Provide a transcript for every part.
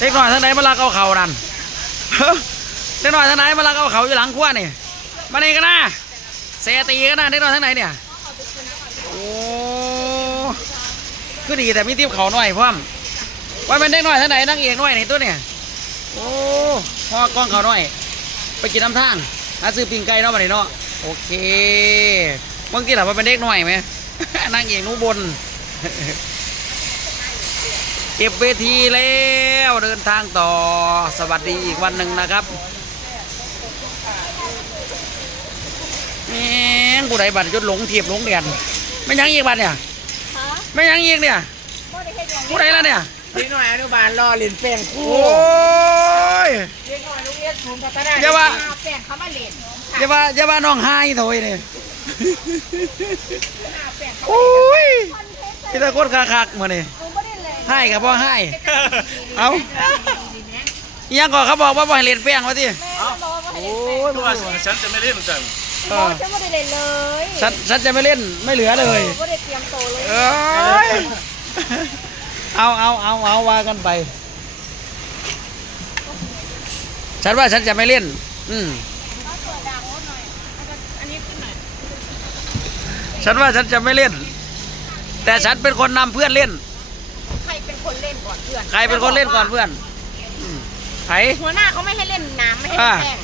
เด็กน้อยทางไหนมาลักเอาเขานั่นเด็กน้อยทางไหนมาลักเอาเขาอยู่หลังขั้วนี่มานี่กันนะเสตีกันนะเด็กน้อยทางไหนเนี่ยโอ้คือดีแต่มีทิพเขาหน่อยพ่อมว่าเป็นเด็กน้อยทางไหนนั่งเอกน้อยนี่ตัวเนี่ยโอ้พ่อกล้องเขาหน่อย ไปกินน้ำทางหาซื้อปิ้งไก่เนาะมาเนี่เนาะโอเคเมื่อกี้ถามว่าเป็นเด็กน้อยไหมนั่งเอกหนูบน เก็บเวทีแล้วเดินทางต่อสวัสดีอีกวันหนึ่งนะครับแม่งผู้ใดบัตรจนหลงเทียบหลงเดียนไม่ยังอีกบัตรเนี่ยฮะไม่ยังอีกเนี่ยบ่ได้เฮ็ดหยังผู้ใดแล้วเนี่ยเด็กน้อยอนุบาลรอเล่นแป้งโอ้คู่ยเด็กน้อยโรงเรียนศูนย์พัฒนาอย่าว่าหาแป้งเขามาเล่นอย่าว่าอย่าว่าน้องไห้โถยเนี่ยหาแป้งเขาโอ้ยพี่ตะโกนคักๆมาเนี่ยหนูบ่ได้เล่น ให้กับพ่อให้เอาอิหยังก่อนเขาบอกว่าบ่ให้เล่นแป้งวะที่แม่ก็รอว่าให้โอ้เล่นยตัวฉันจะไม่เล่นจังแป้งบอกฉันบ่ได้เล่นเลยฉันฉันจะไม่เล่นไม่เหลือเลยบ่ได้เตรียมโตวเลยเอ้ยเอาเอาเอาเอาว่ากันไป ฉันว่าฉันจะไม่เล่น อืมฉันว่าฉันจะไม่เล่น แต่ฉันเป็นคนนำเพื่อนเล่น พื่อนใครเป็นคนเล่นก่อนเพื่อนอืมใคร หัวหน้าเขาไม่ให้เล่นน้ำไม่ให้อ่าเล่นแป้ง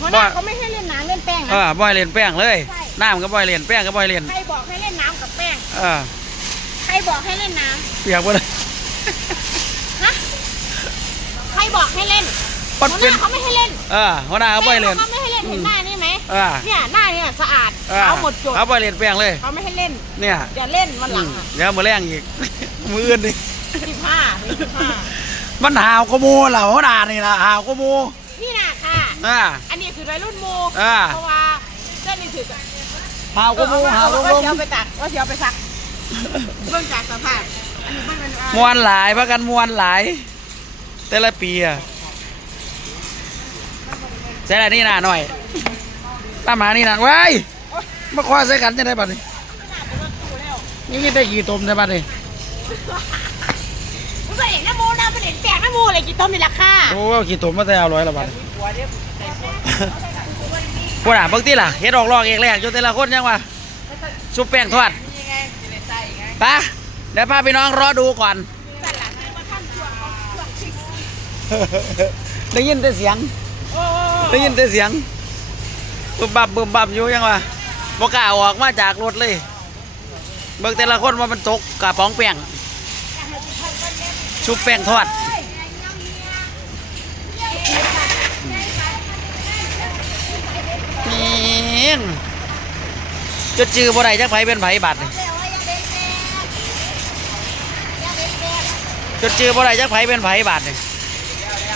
หัวหน้าว่าเขาไม่ให้เล่นน้ำเล่นแป้งเอนะอบ่อยเล่นแป้งเลยใช่ น้ำก็บ่อยเล่นแป้งก็บ่อยเล่นใครบอกให้เล่นน้ำกับแป้ง เออใครบอกให้เล่นน้เปียกหมดเลยำฮะใครบอกให้เล่นมันหัวหเป็นน้าเขาไม่ให้เล่นเออหัวหน้าเขาบ่อยเล่นแป้งเขาไม่ให้เล่นเห็นหน้านี่ไหมเออเนี่ยหน้าเนี่ยสะอาดเออขาวหมดจดเขาบ่อยเล่นแป้งเลย เขาไม่ให้เล่นเนี่ยอย่าเล่นวันหอืลังมอะเดี๋ยวมาแรงอีก มืออื่นดิ สิบห้าสิบห้ามันหาวกว่าหมูเหล่าหัวหน้านี่ล่ะหาวกว่าหมูนี่นะค่ะ อ่า อันนี้คือวัยรุ่นโมอ่า เพราะว่าเส้นนี้ถือหาวกว่าหมูหาวกว่าว่าหมูเสียวไปตักว่าเสียวไปสักเบื้องจากสภาพอันนี้เบื้องเป็นอ่ามวนหลายพากันมวนหลาย แต่ละปีอะใช่ไรนี่น่ะหน่อยตามหานี่น่ะว้ายมาคว้าใส่กันจะได้บัดนี้นี่มีแต่ขี่ตมใช่บัดนี้ ผมไปเห็นน้ำมูนะไปเห็นแปลกน้ำมูอะไรกี่ต้มนี่ราคาโอ้เอาขี่ตมมาแต่เอาร้อยละบัดนี้พวกน่ะเบางทีล่ะเฮ็ดออกลอกเองแรกจนแต่ละคนยังวะซุปแป้งทอดไปะเดี๋ยวพาพี่น้องรอดูก่อนได้ยินแต่เสียงได้ยินแต่เสียงบึมบับบึมบับอยู่ยังวะบกล้าออกมาจากรถเลย เบิ่งแต่ละคนว่ามันตกกระป๋องแป้ง ชุบแป้งทอด นี่จดจือบ่ได้จักไผเป็นไผบัตรจดจือบ่ได้จักไผเป็นไผบัตรนี่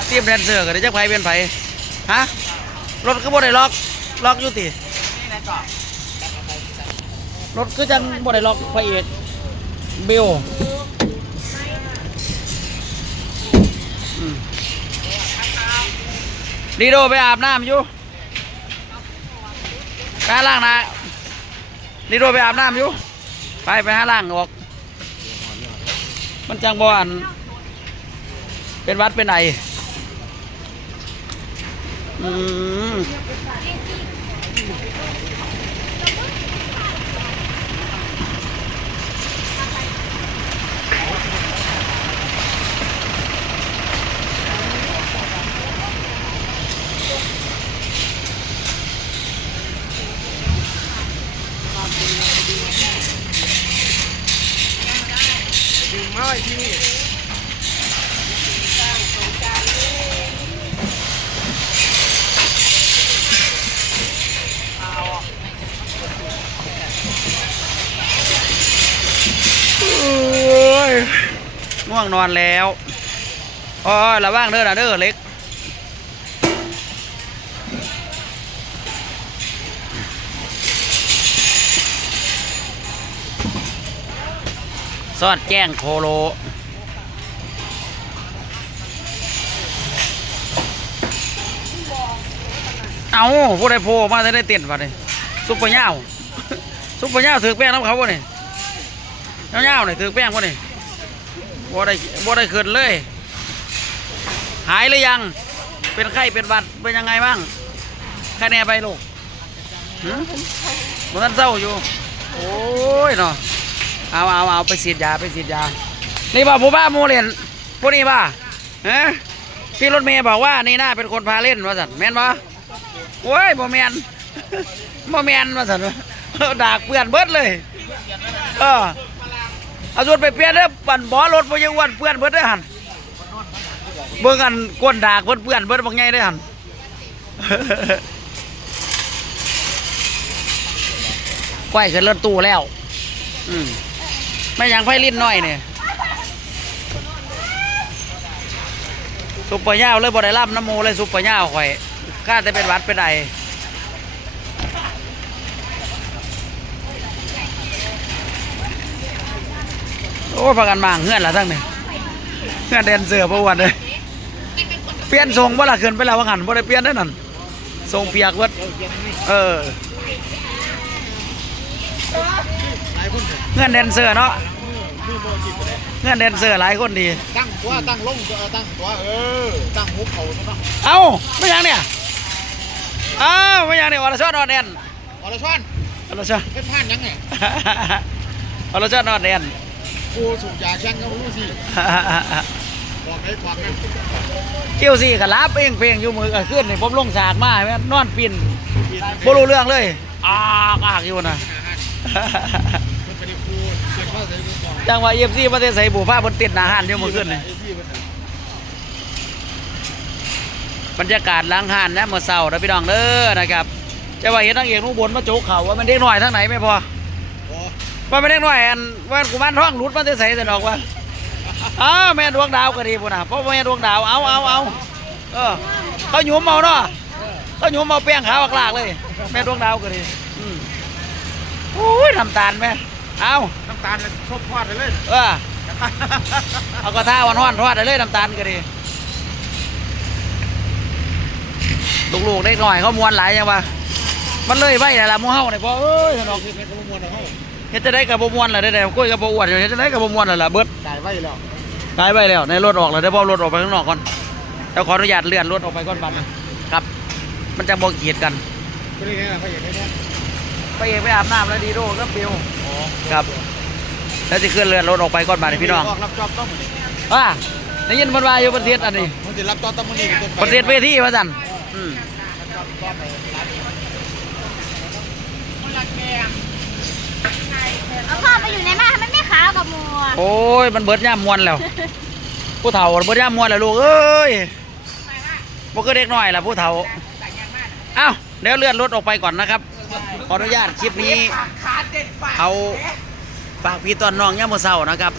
ทีมแดนเซอร์ก็ได้จักไผเป็นไผฮะรถก็บ่ได้ล็อกล็อกอยู่ติรถก็จังบ่ได้ล็อกพระเอกเบล ดีโดไปอาบน้ำอยู่ไปหาล่างนะดีโดไปอาบน้ำอยู่ ไปไปห้าล่างออก มันจังบอัน เป็นวัดเป็นไหนอืมโอ้ย ง่วงนอนแล้วอ้ยระว่างเด้อนะเด้อเล็ก ซอดแจ้งโคโล เอาผู้ใดโผล่มาจะได้เต้นวะนี่ซุปเปอร์ย่าวซุปเปอร์ย่าวถือแป้งน้ำเขาวะนี่ย่าวๆนี่ถือแป้งวะนี่บ่ได้บ่ได้ขึ้นเลย หายหรือยัง เป็นไข้เป็นหวัดเป็นยังไงบ้างแค่แน่ไปลูกหืมบนท่นเศร้าอยู่ โอ้ยเนาะเอาเอาเอาไปฉีดยาไปฉีดยา นี่ป่ะผู้บ้าโมเรียนพวกนี้ป่ะฮะพี่รถเมย์บอกว่านี่น่าเป็นคนพาเล่นว่าสันแม่นปะ โอ้ยบ่แมนบ่แมนว่าสันวะดากเปื่อนเบิดเลย เออเอาส่วนไปเปลี่ยนเด้อปั่นบ่อรถบ่ยังอ้วนเปื่อนเบิดได้อหันเบิ่งอันก้นดากเบิดเปื่อนเบิดบักใหญ่ได้อหันก้อยขึ้นรถตู้แล้ว อืมไม่ยังไฟลิ้นน้อยเนี่ยซุปเปอร์ย่าวเลยบ่ได้รับน้ำมูเลยซุปเปอร์ย่าวข่อย ข้าแต่เป็นหวัดเป็นไอโอ้ยพากันมางเงื่อนละทั้งนี่เงื่อนแดนเสือประวันเลยเปลี่ยนทรงบ่ละขึ้นไปแล้วว่างันบ่ได้เปลี่ยนได้อนั่นทรงเปียกเวิดเออเงื่อนแดนเซอร์เนาะเงื่อนแดนเซอร์หลายคนดี ตั้งตัวตั้งลงตัวตั้งตัวเออตั้งหุบเขาใช่ปะเอ้าไม่ยังเนี่ยเอ้าไม่ยังเนี่ยอรชรนอดแดนอรชอนอรชรเป็นผ่านยังไงอรชรนอดแดนกูสูบยาแช่งก็รู้สิบอกให้ความนั้นเกี่ยวสิกะลาบเองเพลงอยู่มือกันขึ้นนี่ผมลงฉากมาแม่นนอนปิ่นบ่รู้เรื่องเลยอากอากอยู่นะมันเป็นครูเกิดว่าใส่กูก่อนจังว่าเอฟซีประเทศไทยบุฟ้าบนติดหนาหันอยู่มือขึ้นนี่ ไอ้พี่มัน บรรยากาศหล้างหันนะเมื่อเช้านะพี่น้องเด้อนะครับจะว่าเห็นนางเอกนุ่งบนมาโจกเขาว่ามันเด็กหน่อยทั้งไหนไม่พอโอ้ว่าไม่ได้หน่อยอันว่ากุมารท้องหลุดมาแต่ใส่แต่ดอกว่าอ้าวแม่ดวงดาวก็ดีพุ่นน่ะเพราะว่าแม่ดวงดาวเอาเอาเอาเออเขาหยุมเมาเนาะเขาหยุมเมาแป้งขาวอักลากเลย แม่ดวงดาวก็ดีอืมโอ้ยน้ำตาลแม่เอาน้ำตาลชบทอดไปเลยเออเอากระทะวันห้อนทอดได้เลยน้ำตาลก็ดี ลูกๆเด็กหน่อยเขามวนหลายยังวะมันเลยไว้แต่ละหมูเฮาเนี่ยพอเอ้ยสนอกคือเป็นกระมวลของเขาเฮ็ดจะได้กับบมวนล่ะได้แต่กล้วยกับบอ้วนอยู่เฮ็ดจะได้กับบมวนล่ะล่ะเบิดจ่ายไว้แล้วตายไปแล้วในรถออกแล้วได้บ่รถออกไปข้างนอกก่อนเดี๋ยวขออนุญาตเลื่อนรถออกไปก่อนบัดนะครับ มันจะบ่เกลียดกันก็นี่ไงเขาอยากให้เนี่ยไปเอกไปอาบน้ำแล้วดีโดก็ปิวครับแล้วจะเคลื่อนเลื่อนรถออกไปก่อนบัดนี้พี่น้องรับจอบต้องมันว่าได้ยินเพิ่นว่าอยู่ประเทศอันนี้มันจะรับจอบต้องมันนี่เป็นต้นประเทศเวทีว่าซั่น อืมเอาพ่อไปอยู่ในบ้านมันไม่ขาวกับหมัวโอ้ย มันเบิดย่ามมวนแล้ว ผู้เฒ่าเบิดย่ามมวนแล้วลูกเอ้ยบ่คือเด็กน้อยล่ะผู้เฒ่าเอ้าเดี๋ยวเลื่อนรถออกไปก่อนนะครับ ขออนุญาตคลิปนี้ขาเด็ดปากเอาฝากพี่ตอนน้องย่ามมื้อเช้านะครับ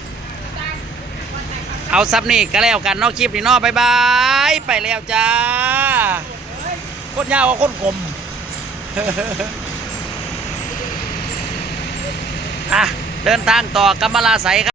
เอาซับนี่ก็แล้วกันเนอกคลิปนี่เนอกบายบาย ไปแล้วจ้าโคนยาวกว่าโคนกลมอะเดินทางต่อกำมะลาใสครับ